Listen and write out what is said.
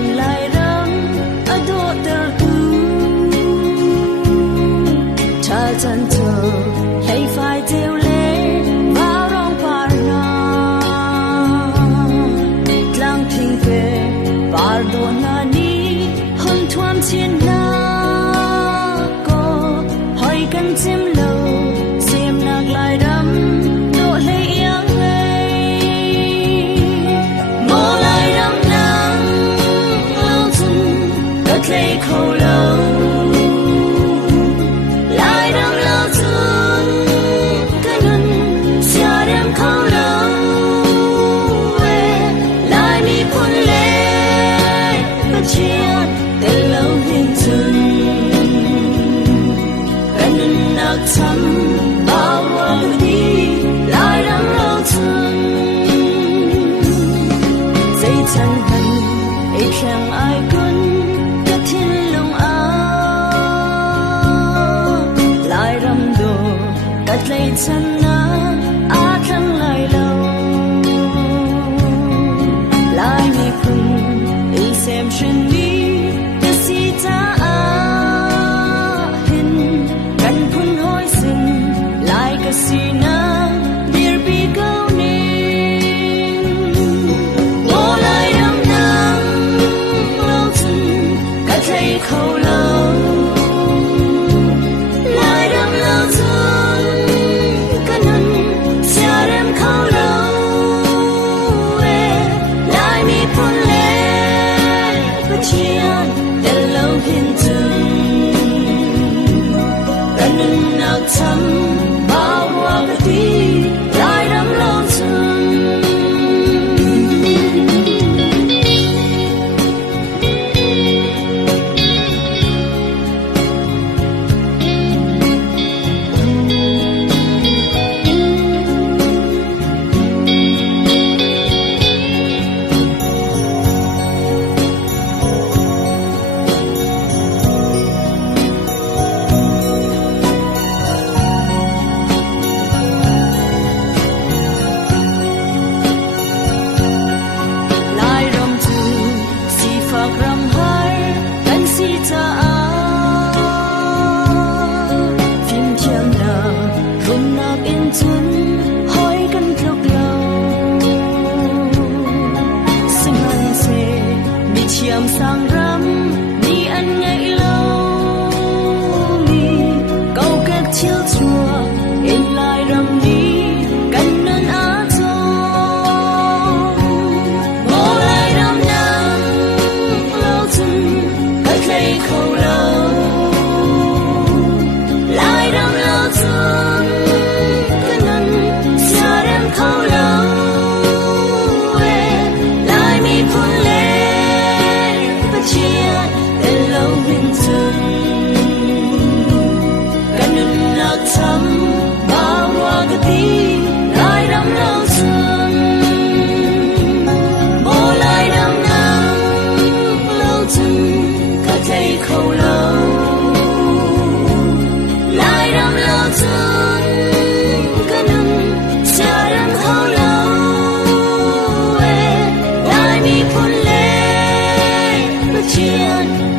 Ken lai ram ado ter tu cha chan cho lei phai teu le ba rong par na tlang thing pe par do na ni hun thuam chin na ko hoi kan chim lo sim nak lai ram do lei yang lay khâu lâu lại đâm lâu thương cái nын xia đêm khâu lâu lại mi phun lên bất chiết để lâu hình dừng cái nын nặc thắm bao hoàng đi lại đâm lâu thương dây chân hận ít khen ai quân lay chân na a thăng lại lâu lại mi khung đi xem chuyến đi để si ta hin gần phun hối xin lại cái si na dear be go ning wo lại đâm nang lâu chân cái lay khâu lâu thắm bao hoa cái tí lại đắm lâu thương chiam sang ram ni an nhảy lâu mi câu kết chiêu chùa in lại ram đi cần nên á cho ngô lại ram nang lâu chân cách lay khâu lâu lại ram lâu chân cái năn xa đêm khâu lâu lại mi phun để lâu hình dừng cần nặc thắm bao hoa cái tí lại đắm lâu thương mô lại đắm nắng lâu chân cả thầy khâu lâu lại đắm lâu chân cái nâng xa đắm khâu lâu lại mi phun lên bất chiết